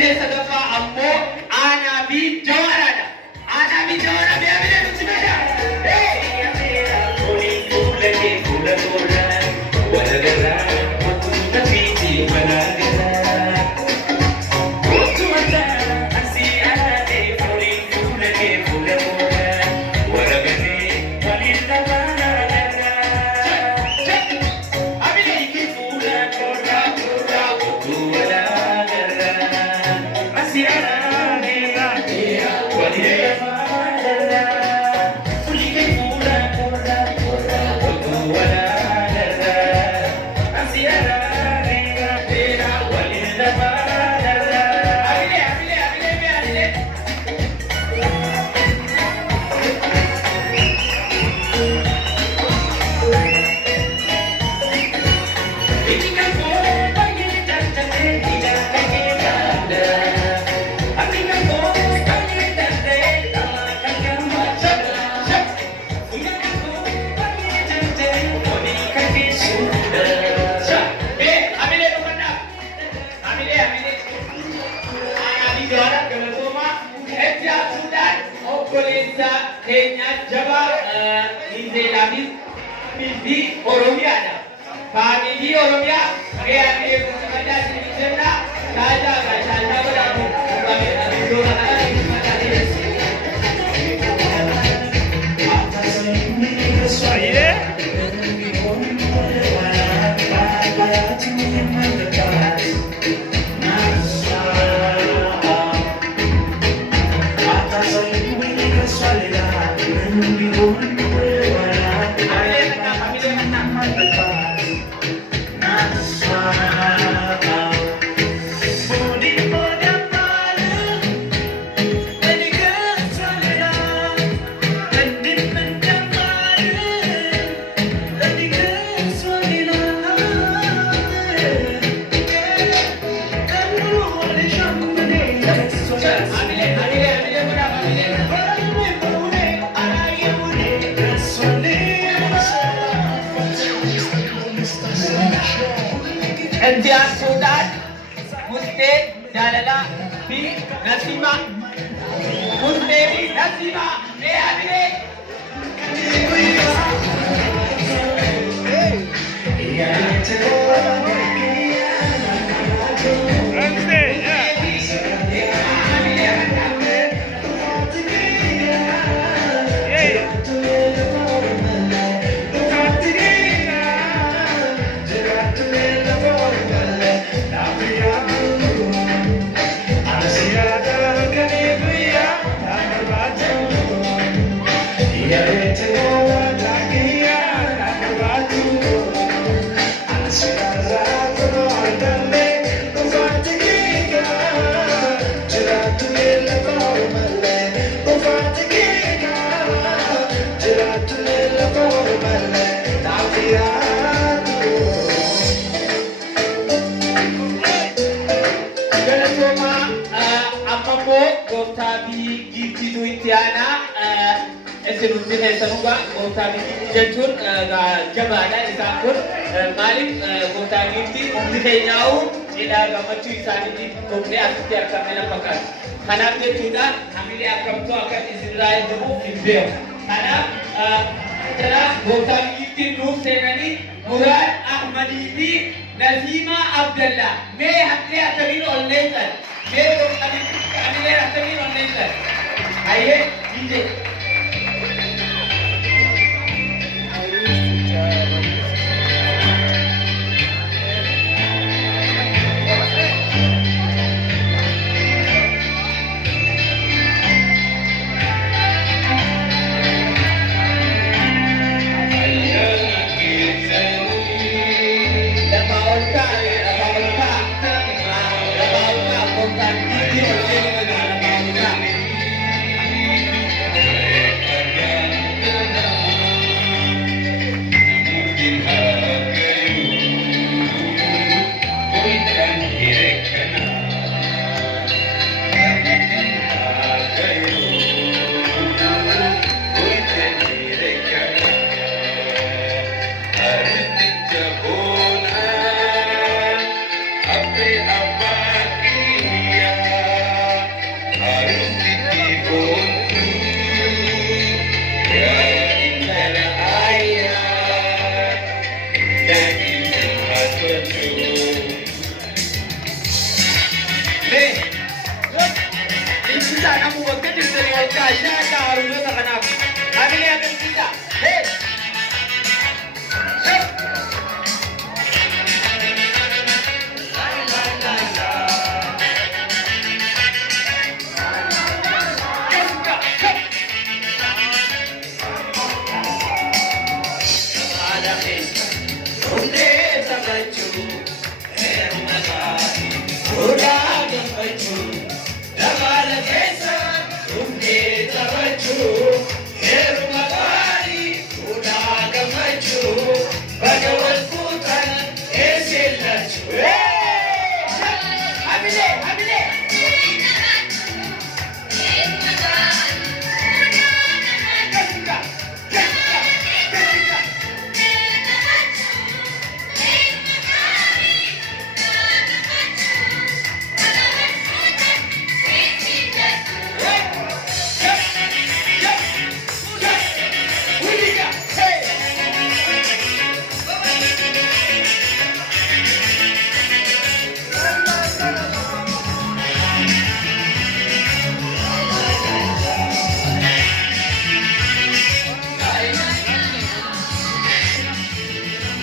Hamilee sadaffaa ammoo aanaa fi jawaraadha. Aanaa fi jawara hamilee nuti meesha. Kenya Java Indelabis Pildi Oromia Family Oromia Kaya Kusada Sinjana Saja Saja Beramu India Sudan Muste Jalala Bi Nasima Muste Bi Nasima Senuti senuga kota ini jujur jabana isapun malik kota ini dikenyau ila gamacu isani komne asli akan menampakan. Karena dia sudah hamil akan tu akan Israel dulu video. Karena cara kota ini dulu senani Murad Ahmadi ini Nazima Abdullah. Me hamil akan ini online kan. Me kota ini hamil akan ini online kan. Aye, ini. isaa namu